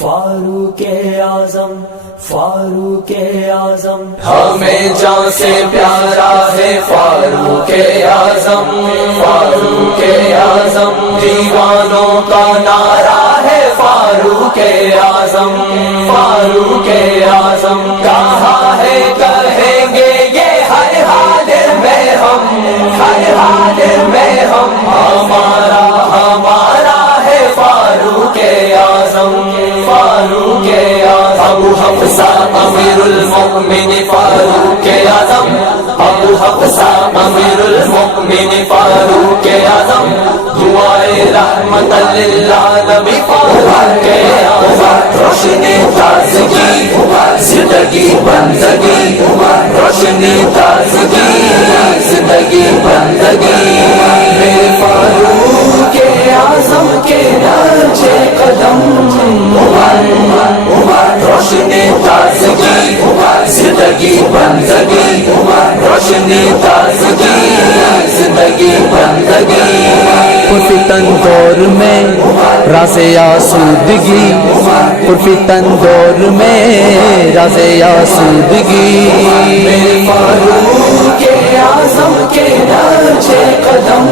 فاروق اعظم فاروق اعظم ہمیں جان سے پیارا ہے فاروق اعظم فاروق اعظم دیوانوں کا نعرہ ہے فاروق اعظم فاروق اعظم کہا ہے کہیں گے یہ ہر حال میں ہم ہر حال میں ہم ہمارا ہمارا ہے فاروق اعظم فاروق اعظم ابو حفصہ امیر المؤمن فاروق اعظم ابو حفصہ امیر المؤمن فاروق اعظم دعائے رحمت للعالمین فاروق اعظم روشنی تازگی زندگی بندگی روشنی تازگی زندگی بندگی میرے فاروق اعظم کے نقشے قدم روشنی تازگی زندگی بندگی روشنی تازگی زندگی بندگی پرفتن دور میں راز آسودگی پرفتن دور میں راز آسودگی میرے فاروق اعظم کے نقشے قدم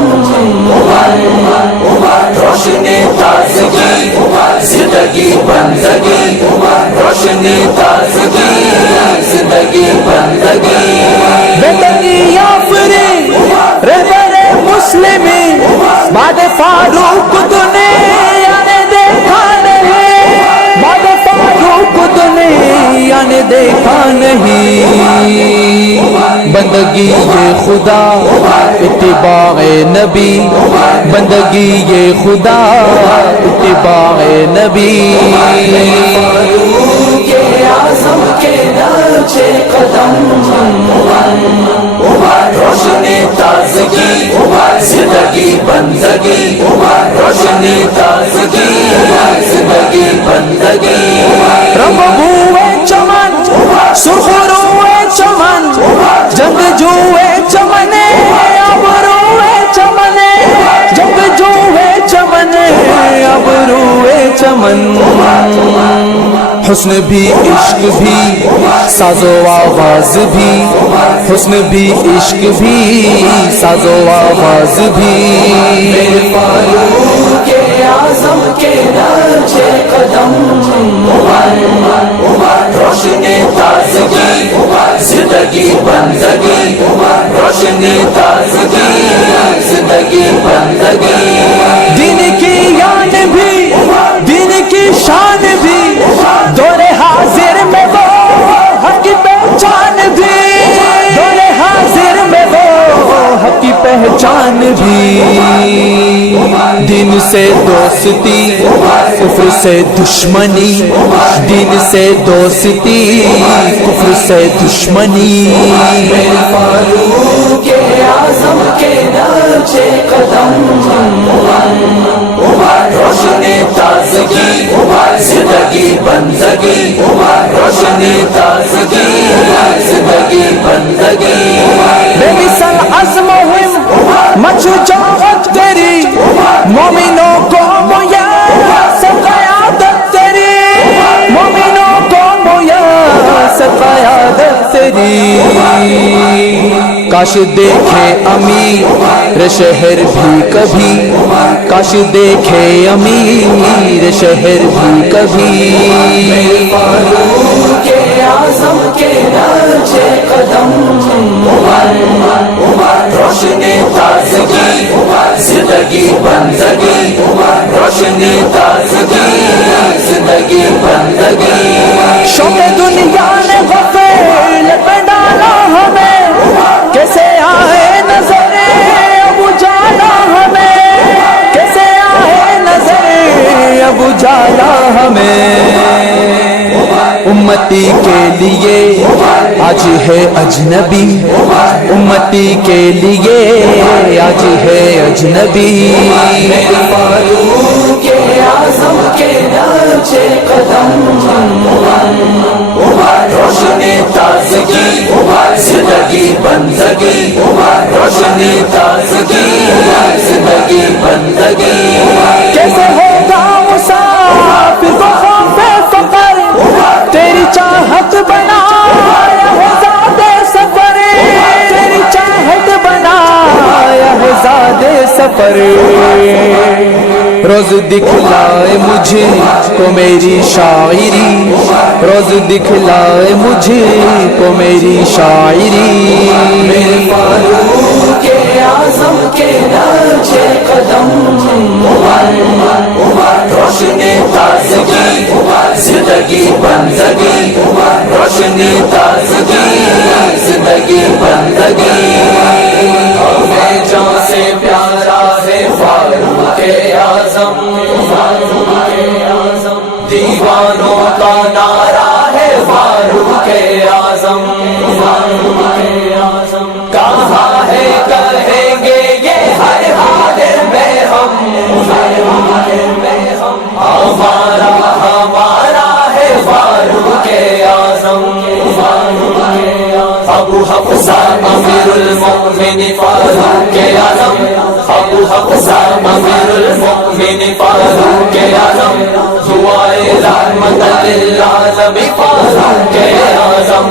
روشنی تازگی زندگی بندگی روشنی تازگی زندگی بندگی بندگی آفری رہبر مسلمی بعد فاروق دنیا نے دیکھا نہیں بعد فاروق دنیا نے دیکھا نہیں بندگی یہ خدا اتباع نبی بندگی یہ خدا اتباع نبی فاروق اعظم کے نقشے قدم روشنی تازگی زندگی بندگی روشنی تازگی زندگی بندگی رنگ ہوئے چمن سرخ روئے چمن جنگ جوئے چمنے اب روئے چمنے جنگ جوئے چمنے اب روئے چمن حسن بھی عشق بھی ساز و آواز بھی حسن بھی عشق بھی ساز و آواز بھی میرے فاروق اعظم کے نقشے قدم روشنی تازگی زندگی بندگی روشنی تازگی زندگی بندگی دین کی یان بھی دین کی شان بھی دور حاضر میں وہ حق کی پہچان بھی دور حاضر میں وہ حق کی پہچان بھی دین سے دوستی کفر سے دشمنی دین سے دوستی کفر سے دشمنی میرے فاروق اعظم کے نقشے قدم روشنی تازگی زندگی بندگی روشنی تازگی زندگی بندگی بے مثل عزم و ہم مشجاعت تیری مومنوں کو میسر قیادت تیری مومنوں کو میسر قیادت تیری کاش دیکھے امیر شہر بھی کبھی کاش دیکھے امیر شہر بھی کبھی میرے فاروق اعظم کے نقشے قدم روشنی تازگی زندگی بندگی روشنی تازگی زندگی بندگی شوق دنیا نے غفل پہ ڈالا ہمیں کیسے آئے نظر اب اجالا ہمیں کیسے آئے نظر اب اجالا ہمیں امتی کے لیے آج ہے اجنبی امتی کے لیے آج ہے اجنبی میرے فاروق اعظم کے نقشے قدم روشنی تازگی زندگی بندگی روشنی تازگی زندگی بندگی کیسے ہوگا مسافر کو خوف روز دکھلائے مجھے کو میری شاعری، روز دکھلائے مجھے کو میری شاعری۔ میرے فاروق اعظم کے نقشے قدم، روشنی تازگی زندگی بندگی، روشنی تازگی زندگی بندگی۔ ہمیں جان سے پیارا ہے فاروق اعظم، دیوانوں کا نعرہ ہے فاروق اعظم، کہاں ہے کہیں گے یہ ہر حال میں ہم، ہمارا ہمارا ہے فاروق اعظم۔ ابو حفصہ امیر المؤمن فاروق اعظم، ابو حفصہ امیر المؤمن فاروق اعظم، دعائے رحمت للعالمین فاروق اعظم،